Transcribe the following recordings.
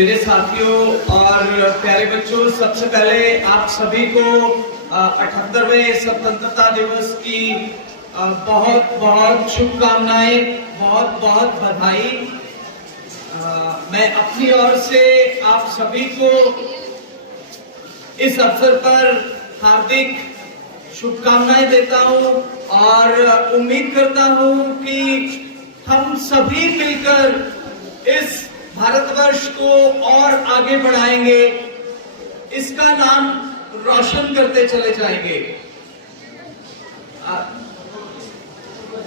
मेरे साथियों और प्यारे बच्चों, सबसे पहले आप सभी को 78वें स्वतंत्रता दिवस की बहुत बहुत शुभकामनाएं, बहुत बहुत बधाई। मैं अपनी ओर से आप सभी को इस अवसर पर हार्दिक शुभकामनाएं देता हूं और उम्मीद करता हूं कि हम सभी मिलकर इस भारतवर्ष को और आगे बढ़ाएंगे, इसका नाम रोशन करते चले जाएंगे।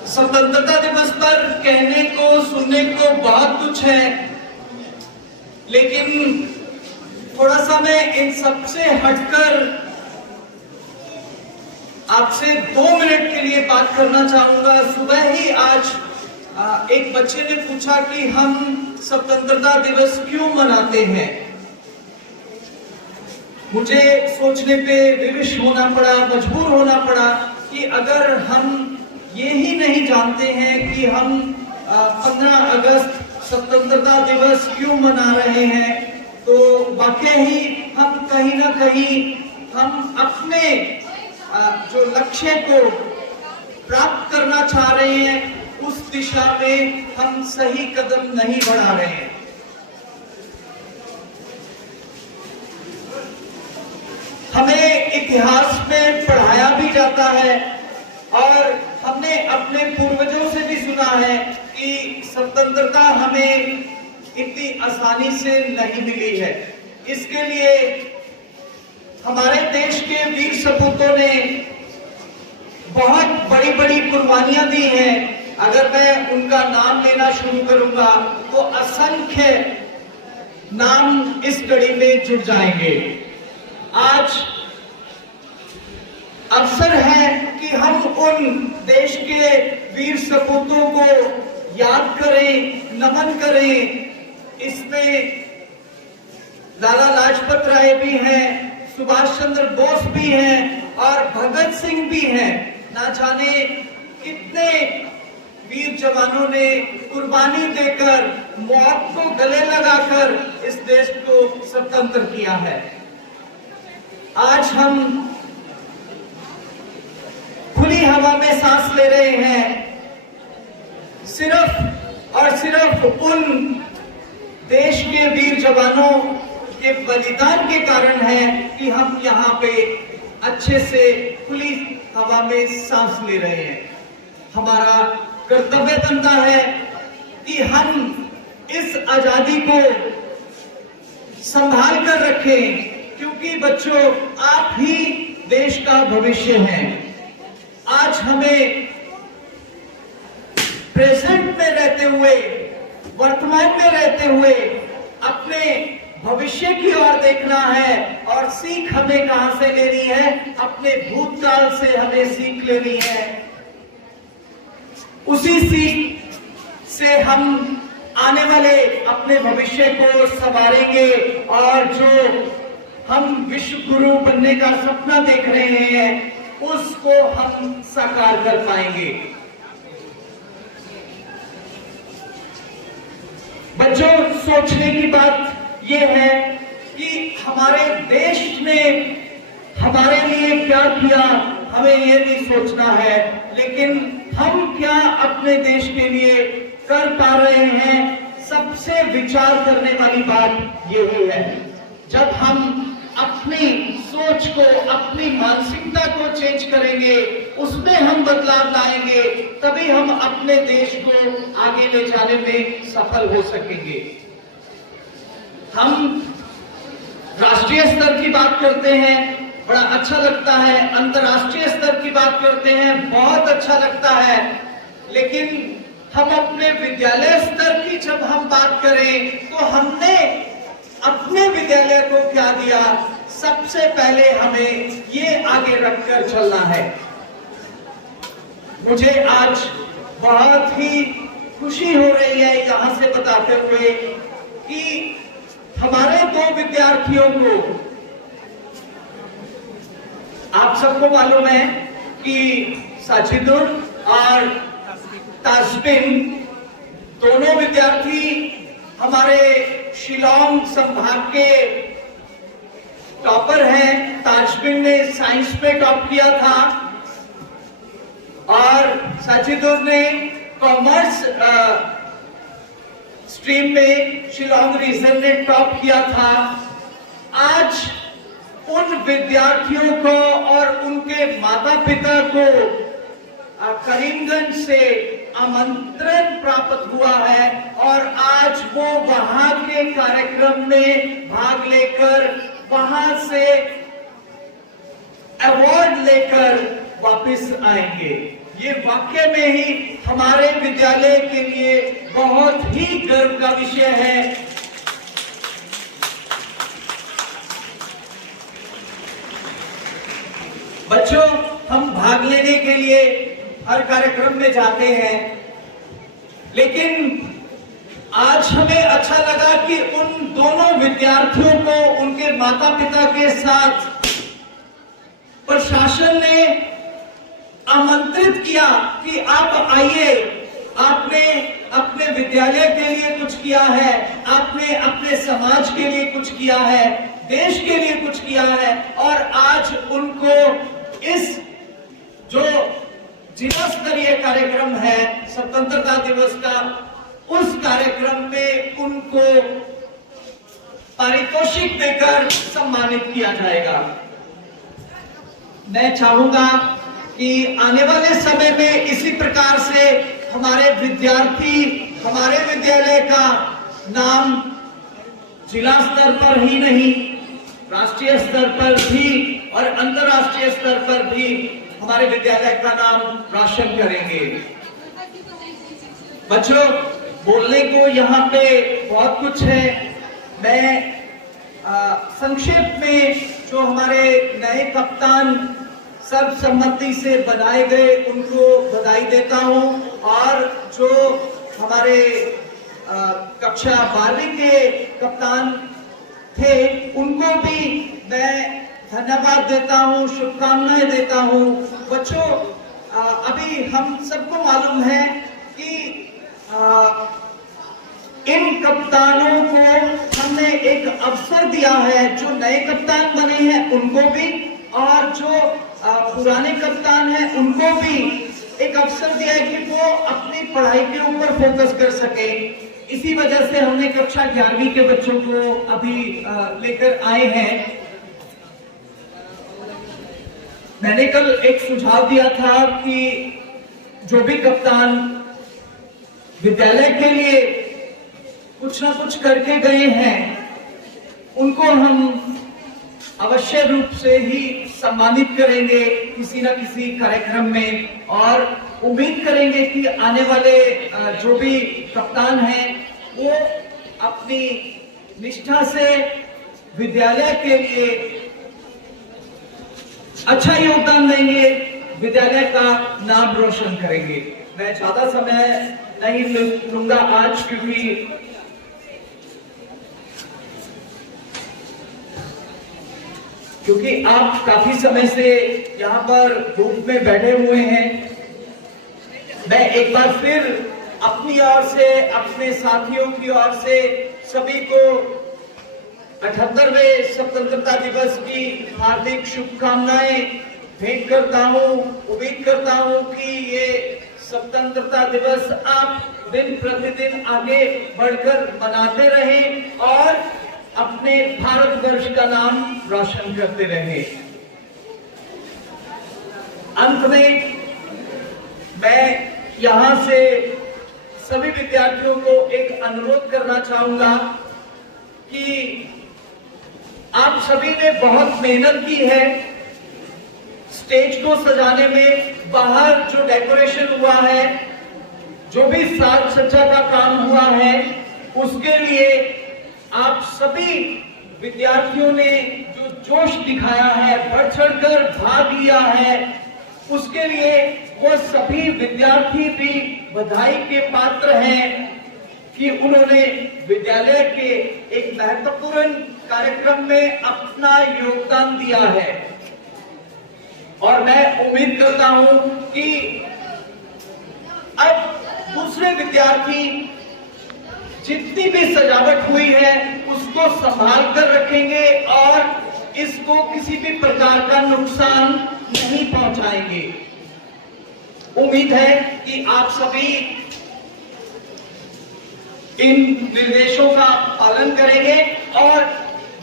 स्वतंत्रता दिवस पर कहने को सुनने को बहुत कुछ है, लेकिन थोड़ा सा मैं इन सबसे हटकर आपसे 2 मिनट के लिए बात करना चाहूंगा। सुबह ही आज एक बच्चे ने पूछा कि हम स्वतंत्रता दिवस क्यों मनाते हैं। मुझे सोचने पे विवश होना पड़ा, मजबूर होना पड़ा कि अगर हम ये ही नहीं जानते हैं कि हम 15 अगस्त स्वतंत्रता दिवस क्यों मना रहे हैं, तो वाकई ही हम कहीं ना कहीं हम अपने जो लक्ष्य को प्राप्त करना चाह रहे हैं उस दिशा में हम सही कदम नहीं बढ़ा रहे हैं। हमें इतिहास में पढ़ाया भी जाता है और हमने अपने पूर्वजों से भी सुना है कि स्वतंत्रता हमें इतनी आसानी से नहीं मिली है। इसके लिए हमारे देश के वीर सपूतों ने बहुत बड़ी बड़ी कुर्बानियां दी हैं। अगर मैं उनका नाम लेना शुरू करूंगा तो असंख्य नाम इस कड़ी में जुड़ जाएंगे। आज अवसर है कि हम उन देश के वीर सपूतों को याद करें, नमन करें। इसमें लाला लाजपत राय भी हैं, सुभाष चंद्र बोस भी हैं और भगत सिंह भी हैं। ना जाने कितने वीर जवानों ने कुर्बानी देकर, मौत को गले लगाकर इस देश को स्वतंत्र किया है। आज हम खुली हवा में सांस ले रहे हैं, सिर्फ और सिर्फ उन देश के वीर जवानों के बलिदान के कारण है कि हम यहाँ पे अच्छे से खुली हवा में सांस ले रहे हैं। हमारा कर्तव्य बनता है कि हम इस आजादी को संभाल कर रखें, क्योंकि बच्चों आप ही देश का भविष्य हैं। आज हमें प्रेजेंट में रहते हुए, वर्तमान में रहते हुए अपने भविष्य की ओर देखना है और सीख हमें कहां से लेनी है? अपने भूतकाल से हमें सीख लेनी है। उसी सीख से हम आने वाले अपने भविष्य को संवारेंगे और जो हम विश्व गुरु बनने का सपना देख रहे हैं उसको हम साकार कर पाएंगे। बच्चों, सोचने की बात यह है कि हमारे देश ने हमारे लिए क्या किया, हमें ये नहीं सोचना है, लेकिन हम क्या अपने देश के लिए कर पा रहे हैं। सबसे विचार करने वाली बात यही है। जब हम अपनी सोच को, अपनी मानसिकता को चेंज करेंगे, उसमें हम बदलाव लाएंगे, तभी हम अपने देश को आगे ले जाने में सफल हो सकेंगे। हम राष्ट्रीय स्तर की बात करते हैं, बड़ा अच्छा लगता है, अंतर्राष्ट्रीय स्तर की बात करते हैं, बहुत अच्छा लगता है, लेकिन हम अपने विद्यालय स्तर की जब हम बात करें तो हमने अपने विद्यालय को क्या दिया, सबसे पहले हमें ये आगे रखकर चलना है। मुझे आज बहुत ही खुशी हो रही है यहां से बताते हुए कि हमारे 2 विद्यार्थियों को, आप सबको मालूम है कि साजिदुर और ताजबिन दोनों विद्यार्थी हमारे शिलोंग संभाग के टॉपर हैं। ताजबिन ने साइंस में टॉप किया था और साजिदुर ने कॉमर्स स्ट्रीम में शिलोंग रीजन ने टॉप किया था। आज उन विद्यार्थियों को और उनके माता पिता को करीमगंज से आमंत्रण प्राप्त हुआ है और आज वो वहां के कार्यक्रम में भाग लेकर वहां से अवार्ड लेकर वापस आएंगे। ये वाकई में ही हमारे विद्यालय के लिए बहुत ही गर्व का विषय है। बच्चों, हम भाग लेने के लिए हर कार्यक्रम में जाते हैं, लेकिन आज हमें अच्छा लगा कि उन दोनों विद्यार्थियों को उनके माता पिता के साथ प्रशासन ने आमंत्रित किया कि आप आइए, आपने अपने विद्यालय के लिए कुछ किया है, आपने अपने समाज के लिए कुछ किया है, देश के लिए कुछ किया है और आज उनको इस जो जिला स्तरीय कार्यक्रम है स्वतंत्रता दिवस का, उस कार्यक्रम में उनको पारितोषिक देकर सम्मानित किया जाएगा। मैं चाहूंगा कि आने वाले समय में इसी प्रकार से हमारे विद्यार्थी हमारे विद्यालय का नाम जिला स्तर पर ही नहीं, राष्ट्रीय स्तर पर भी और अंतर्राष्ट्रीय स्तर पर भी हमारे विद्यालय का नाम रोशन करेंगे। बच्चों, बोलने को यहाँ पे बहुत कुछ है। मैं संक्षेप में जो हमारे नए कप्तान सर्वसम्मति से बनाए गए उनको बधाई देता हूं और जो हमारे कक्षा 12वीं के कप्तान थे उनको भी मैं धन्यवाद देता हूं, शुभकामनाएं देता हूं। बच्चों, अभी हम सबको मालूम है कि इन कप्तानों को हमने एक अवसर दिया है, जो नए कप्तान बने हैं उनको भी और जो पुराने कप्तान हैं उनको भी एक अवसर दिया है कि वो अपनी पढ़ाई के ऊपर फोकस कर सके। इसी वजह से हमने कक्षा 11वीं के बच्चों को अभी लेकर आए हैं। मैंने कल एक सुझाव दिया था कि जो भी कप्तान विद्यालय के लिए कुछ ना कुछ करके गए हैं उनको हम अवश्य रूप से ही सम्मानित करेंगे किसी न किसी कार्यक्रम में और उम्मीद करेंगे कि आने वाले जो भी कप्तान हैं वो अपनी निष्ठा से विद्यालय के लिए अच्छा योगदान देंगे, विद्यालय का नाम रोशन करेंगे। मैं ज्यादा समय नहीं लूंगा आज क्योंकि आप काफी समय से यहाँ पर धूप में बैठे हुए हैं। मैं एक बार फिर अपनी ओर से, अपने साथियों की ओर से सभी को 78वें स्वतंत्रता दिवस की हार्दिक शुभकामनाएं भेंट करता हूं। उम्मीद करता हूं कि ये स्वतंत्रता दिवस आप दिन प्रतिदिन आगे बढ़कर मनाते रहें और अपने भारतवर्ष का नाम रोशन करते रहें। अंत में मैं यहां से सभी विद्यार्थियों को एक अनुरोध करना चाहूंगा कि आप सभी ने बहुत मेहनत की है स्टेज को सजाने में। बाहर जो डेकोरेशन हुआ है, जो भी साज सज्जा का काम हुआ है, उसके लिए आप सभी विद्यार्थियों ने जो जोश दिखाया है, बढ़ चढ़कर भाग लिया है, उसके लिए वो सभी विद्यार्थी भी बधाई के पात्र हैं कि उन्होंने विद्यालय के एक महत्वपूर्ण कार्यक्रम में अपना योगदान दिया है। और मैं उम्मीद करता हूं कि अब दूसरे विद्यार्थी जितनी भी सजावट हुई है उसको संभाल कर रखेंगे और इसको किसी भी प्रकार का नुकसान नहीं पहुंचाएंगे। उम्मीद है कि आप सभी इन निर्देशों का पालन करेंगे और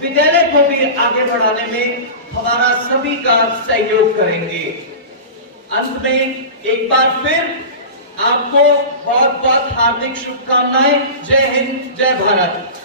विद्यालय को भी आगे बढ़ाने में हमारा सभी का सहयोग करेंगे। अंत में एक बार फिर आपको बहुत बहुत हार्दिक शुभकामनाएं। जय हिंद, जय भारत।